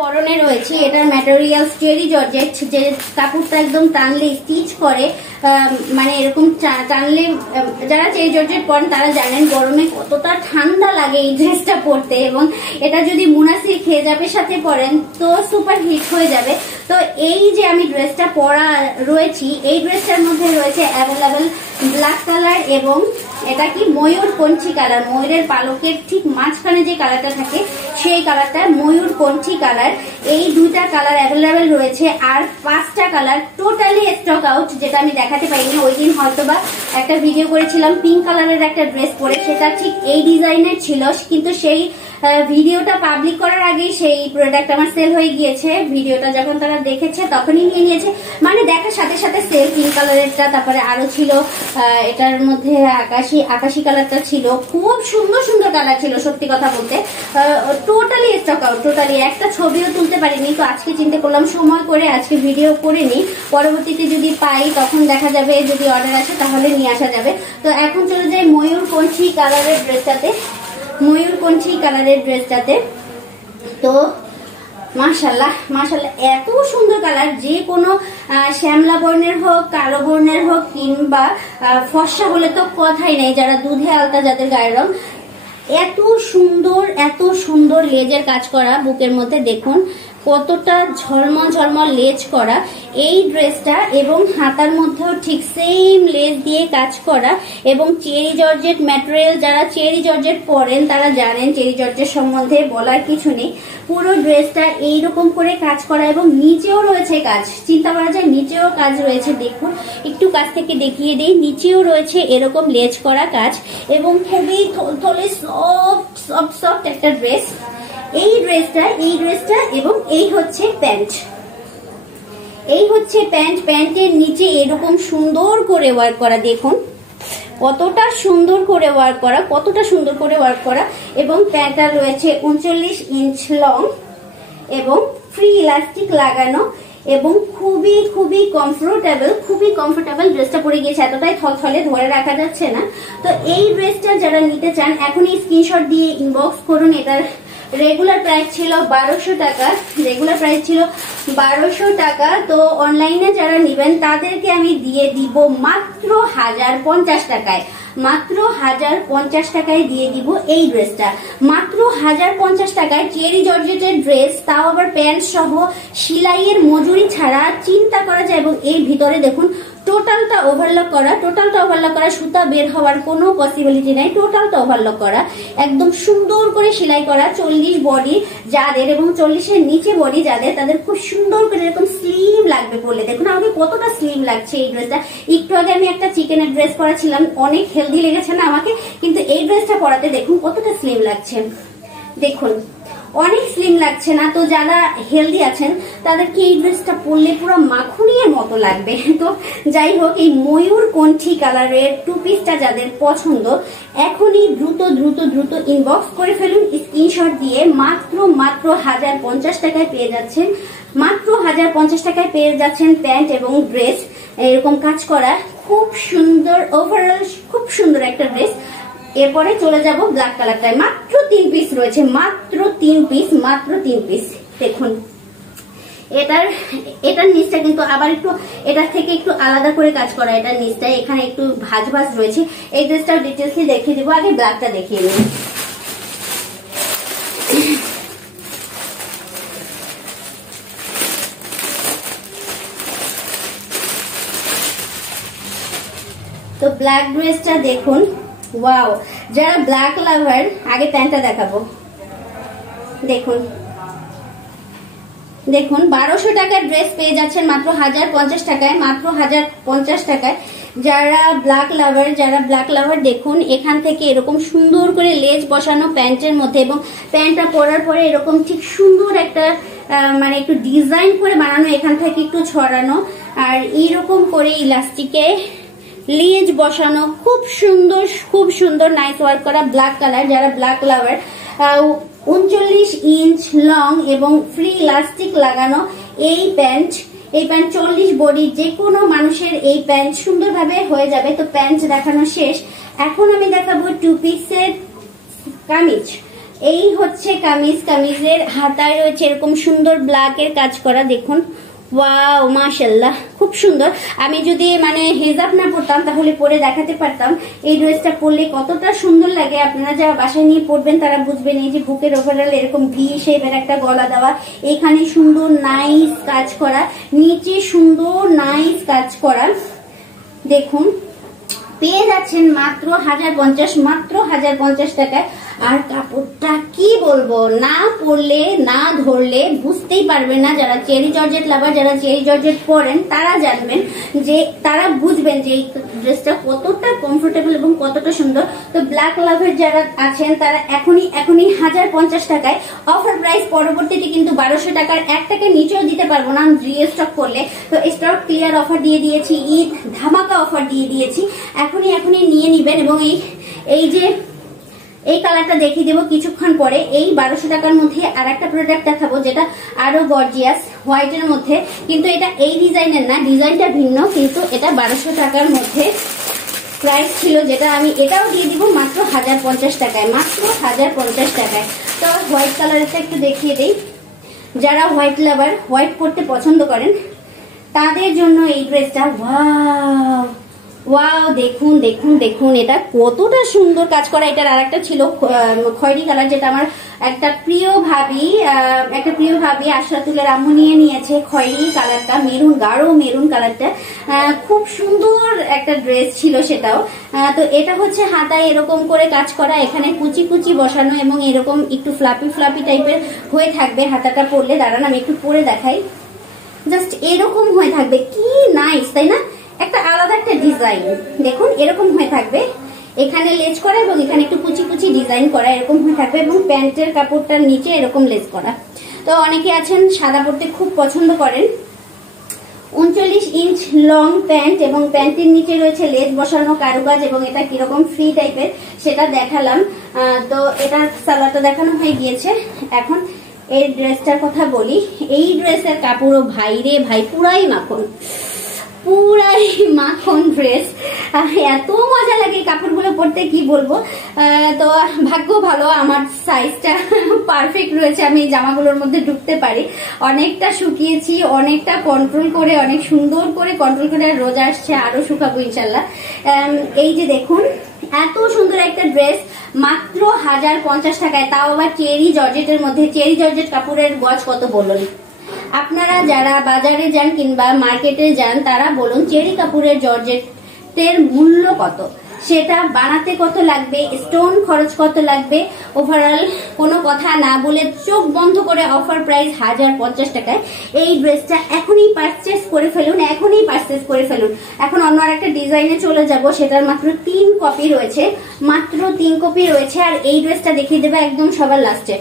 পরনে রয়েছে, এটার ম্যাটেরিয়াল চেরি জর্জেট, যে কাপড়টা একদম টানলে স্টিচ করে, মানে এরকম টানলে যারা চেরি জর্জেট পরেন তারা জানেন গরমে কতটা ঠান্ডা লাগে এই ড্রেসটা পরতে, এবং এটা যদি মুনাসির খেজাবের সাথে পরেন তো সুপার হিট হয়ে যাবে। তো এই যে আমি ড্রেসটা পরা রয়েছি, এই ড্রেসটার মধ্যে রয়েছে অ্যাভেলেবেল ব্ল্যাক কালার এবং এটা কি ময়ূর কণ্ঠী কালার, ময়ূরের পালকের ঠিক মাঝখানে যে কালারটা থাকে সেই কালারটা ময়ূর কণ্ঠী কালার। এই দুইটা কালার অ্যাভেলেবেল রয়েছে, আর 5টা কালার টোটালি স্টক আউট, যেটা আমি দেখাতে পারিনি। ওই দিন হয়তোবা একটা ভিডিও করেছিলাম পিঙ্ক কালারের একটা ড্রেস পরে, সেটা ঠিক এই ডিজাইনের ছিল, কিন্তু সেই ভিডিওটা পাবলিক করার আগেই সেই প্রোডাক্ট আমার সেল হয়ে গিয়েছে। ভিডিওটা যখন তারা দেখেছে তখনই নিয়ে নিয়েছে, মানে দেখার সাথে সাথে সেল। পিঙ্ক কালারেরটা, তারপরে আরো ছিল এটার মধ্যে আকাশি কালারটা ছিল, খুব সুন্দর সুন্দর কালার ছিল সত্যি কথা বলতে। টোটালি স্টক আউট, টোটালি একটা ছবিও তুলতে পারিনি। তো আজকে চিন্তা করলাম সময় করে আজকে ভিডিও করে নিই, পরবর্তীতে যদি পাই তখন দেখা যাবে, যদি অর্ডার আসে তাহলে নিয়ে আসা যাবে। তো এখন চলে যাই ময়ূর কণ্ঠী কালারের ড্রেসটাতে, তো মাশাআল্লাহ মাশাআল্লাহ এত সুন্দর কালার, যে কোনো শ্যামলা বর্ণের হোক, কালো বর্ণের হোক, কিংবা ফর্সা হলে তো কথাই নেই, যারা দুধে আলতা যাদের গায়ের রং। এত সুন্দর লেজের কাজ করা, বুকের মধ্যে দেখুন কতটা ঝলমল ঝলমল লেজ করা এই ড্রেসটা, এবং হাতার মধ্যেও ঠিক সেম লেজ দিয়ে কাজ করা, এবং চেরি জর্জেট ম্যাটেরিয়াল। যারা চেরি জর্জেট পরেন তারা জানেন চেরি জর্জেট সম্বন্ধে বলার কিছু নেই। পুরো ড্রেসটা এইরকম করে কাজ করা, এবং নিচেও রয়েছে কাজ, চিন্তা করা যায় নিচেও কাজ রয়েছে। দেখুন একটু কাছ থেকে দেখিয়ে দিই, নিচেও রয়েছে এরকম লেজ করা কাজ, এবং খুবই থলথলে সফট একটা ড্রেস। এই ড্রেসটা এবং এই হচ্ছে প্যান্ট, প্যান্টের নিচে এরকম সুন্দর করে ওয়ার্ক করা, দেখুন কতটা সুন্দর করে ওয়ার্ক করা, এবং প্যান্টটা রয়েছে 39 ইঞ্চ লং এবং ফ্রি ইলাস্টিক লাগানো, এবং খুবই কমফোর্টেবল ড্রেসটা পরে গিয়েছে, এতটাই থলথলে ধরে রাখা যাচ্ছে না। তো এই ড্রেসটা যারা নিতে চান এখনই স্ক্রিনশট দিয়ে ইনবক্স করুন। এটার রেগুলার প্রাইস ছিল 1200 টাকা, তো অনলাইনে যারা নিবেন তাদেরকে আমি দিয়ে দিব মাত্র 1050 টাকায়, মাত্র 1050 টাকায় দিয়ে দিব এই ড্রেসটা, মাত্র 1050 টাকায়। চেরি জর্জেটের ড্রেস, তাও আবার প্যান্ট সহ, সেলাইয়ের মজুরি ছাড়া, চিন্তা করা যায়। এবং এর ভিতরে দেখুন টোটালটা ওভারলক করা, সুতা বের হওয়ার কোনো পসিবিলিটি নাই, টোটালটা ওভারলক করা, একদম সুন্দর করে সেলাই করা। 40 বডি যাদের এবং 40-এর নিচে বডি যাদের, তাদের খুব সুন্দর করে এরকম স্লিম লাগবে পরলে। দেখুন আমাকে কতটা স্লিম লাগছে এই ড্রেসটা। একটু আগে আমি একটা চিকেনের ড্রেস পরাছিলাম, অনেক হেলদি লেগেছে না আমাকে, কিন্তু এই ড্রেসটা পরাতে দেখুন কতটা স্লিম লাগছে, দেখুন অনেক স্লিম লাগছে না। তো যারা হেলদি আছেন তাদেরকে এই ড্রেসটা পরলে পুরো মাখনের মতো লাগবে। তো যাই হোক, এই ময়ূর কণ্ঠী কালারের টু পিসটা যাদের পছন্দ এখনই দ্রুত ইনবক্স করে ফেলুন স্ক্রিনশট দিয়ে। মাত্র 1050 টাকায় পেয়ে যাচ্ছেন, মাত্র 1050 টাকায় পেয়ে যাচ্ছেন প্যান্ট এবং ড্রেস এরকম কাজ করা, খুব সুন্দর, ওভারঅল খুব সুন্দর একটা ড্রেস। এরপরে চলে যাব ব্ল্যাক কালারটায়, মাত্র 3 পিস রয়েছে, মাত্র 3 পিস। দেখুন এটার নিচটা কিন্তু আবার একটু এটার থেকে একটু আলাদা করে কাজ করা, এটার নিচটা এখানে একটু ভাঁজ রয়েছে। এই ড্রেসটার ডিটেলসলি দেখিয়ে দেবো, আগে ব্ল্যাকটা দেখিয়ে নিই। তো ব্ল্যাক ড্রেসটা দেখুন, ওয়াও, যারা ব্ল্যাক লাভার, আগে প্যান্টটা দেখাবো। দেখুন 1200 টাকার ড্রেস পেয়ে যাচ্ছেন মাত্র 1050 টাকায়, মাত্র 1050 টাকায়। যারা ব্ল্যাক লাভার দেখুন এখান থেকে এরকম সুন্দর করে লেজ বসানো প্যান্টের মধ্যে, এবং প্যান্টটা পরার পরে এরকম ঠিক সুন্দর একটা মানে একটু ডিজাইন করে বানানো, এখান থেকে একটু ছড়ানো, আর এইরকম করে ইলাস্টিকে লেজ বসানো, খুব সুন্দর নাইস ওয়ার্ক করা ব্ল্যাক কালার। যারা ব্ল্যাক লাভার, 39 ইঞ্চ লং এবং ফ্রি ইলাস্টিক লাগানো এই প্যান্ট 40 বডি যে কোনো মানুষের এই প্যান্ট সুন্দরভাবে হয়ে যাবে। তো প্যান্ট দেখানো শেষ, এখন আমি দেখাবো টু পিসের কামিজ। এই হচ্ছে কামিজ, কামিজের হাতায় রয়েছে এরকম সুন্দর ব্ল্যাকের কাজ করা, দেখুন ওয়াও মাশাআল্লাহ খুব সুন্দর। আমি যদি মানে হিজাব না পরতাম তাহলে পরে দেখাতে পারতাম এই ড্রেসটা পরলে কতটা সুন্দর লাগে। আপনারা যারা বাসায় নিয়ে পরবেন তারা বুঝবেন। এই যে বুকের ওভারঅল এরকম ভি শেপের একটা গলা দেওয়া, এখানে সুন্দর নাইস কাজ করা, নিচে সুন্দর নাইস কাজ করা, দেখুন পেয়ে যাচ্ছেন মাত্র 1050, মাত্র 1050 টাকায়। আর কাপড়টা কি বলবো, না পরলে না ধরলে বুঝতেই পারবেন না। যারা চেরি জর্জেট লাভার, যারা চেরি জর্জেট পরেন তারা জানবেন, যে তারা বুঝবেন যে এই ড্রেসটা কতটা কমফোর্টেবল এবং কতটা সুন্দর। তো ব্ল্যাক লাভার যারা আছেন তারা এখনই 1050 টাকায় অফার প্রাইস, পরবর্তীতে কিন্তু 1200 টাকার 1 টাকা নিচেও দিতে পারবো না রিস্টক করলে। তো স্টক ক্লিয়ার অফার দিয়ে দিয়েছি, ঈদ ধামাকা অফার দিয়ে দিয়েছি, এখনই নিয়ে নিবেন। এবং এই যে এই কালারটা দেখিয়ে দেবো কিছুক্ষণ পরে। এই 1200 টাকার মধ্যে আর একটা প্রোডাক্ট দেখাবো যেটা আরো গর্জিয়াস হোয়াইটের মধ্যে, কিন্তু এটা এই ডিজাইনের না, ডিজাইনটা ভিন্ন, কিন্তু এটা 1200 টাকার মধ্যে প্রাইস ছিল, যেটা আমি এটাও দিয়ে দিব মাত্র 1050 টাকায়, মাত্র 1050 টাকায়। তো হোয়াইট কালারটা একটু দেখিয়ে দিই। যারা হোয়াইট লাভার, হোয়াইট পরতে পছন্দ করেন তাদের জন্য এই ড্রেসটা ওয়াও ওয়াও, দেখুন দেখুন দেখুন এটা কতটা সুন্দর কাজ করা। এটার আর একটা ছিল খয়েরি কালার, যেটা আমার একটা প্রিয় ভাবি আশরাতুলের আম্মু নিয়েছে খয়েরি কালারটা, মেরুন, গাঢ় মেরুন কালারটা, খুব সুন্দর একটা ড্রেস ছিল সেটাও। তো এটা হচ্ছে হাতায় এরকম করে কাজ করা, এখানে কুচি কুচি বসানো এবং এরকম একটু ফ্লাপি টাইপের হয়ে থাকবে হাতাটা পরলে। দাঁড়ান আমি একটু পরে দেখাই, জাস্ট এরকম হয়ে থাকবে, কি নাইস তাই না, একটা আলাদা একটা ডিজাইন। দেখুন এরকম হয়ে থাকবে, এখানে লেস করা এবং এখানে একটু কুচি কুচি ডিজাইন করা, এরকম হয়ে থাকবে। এবং প্যান্টের কাপড়টার নিচে এরকম লেস করা। তো অনেকে আছেন সাদা পরতে খুব পছন্দ করেন। 39 ইঞ্চ লং প্যান্ট এবং প্যান্টের নিচে রয়েছে লেস বসানো কারুকাজ, এবং এটা কিরকম ফ্রি টাইপের সেটা দেখালাম। তো এটা সালোয়ারটা দেখানো হয়ে গিয়েছে। এখন এই ড্রেসটার কথা বলি। এই ড্রেসের কাপড়ও ভাই রে ভাই, পুরাই মাখন ড্রেস, এত মজা লাগে কাপড়গুলো পরতে কি বলবো। তো ভাগ্য ভালো আমার সাইজটা পারফেক্ট রয়েছে, আমি জামাগুলোর মধ্যে ঢুকতে পারি। অনেকটা শুকিয়েছি, অনেকটা কন্ট্রোল করে, অনেক সুন্দর করে কন্ট্রোল করে, রোজা আসছে আরো শুকাবো ইনশাল্লাহ। এই যে দেখুন এত সুন্দর একটা ড্রেস মাত্র 1050 টাকায়, তাও আবার চেরি জর্জেটের মধ্যে। চেরি জর্জেট কাপড়ের গজ কত বলুন আপনারা, যারা বাজারে যান কিংবা মার্কেটে যান তারা বলুন চেরি কাপড়ের জর্জেটের মূল্য কত, সেটা বানাতে কত লাগবে, স্টোন খরচ কত লাগবে। ওভারঅল কোনো কথা না বলে চোখ বন্ধ করে অফার প্রাইস 1050 টাকায় এই ড্রেসটা এখনই পারচেস করে ফেলুন, এখন অন্য আরেকটা ডিজাইনে চলে যাব, সেটার মাত্র 3 কপি রয়েছে, মাত্র 3 কপি রয়েছে। আর এই ড্রেসটা দেখিয়ে দেবে একদম সবার লাস্টে।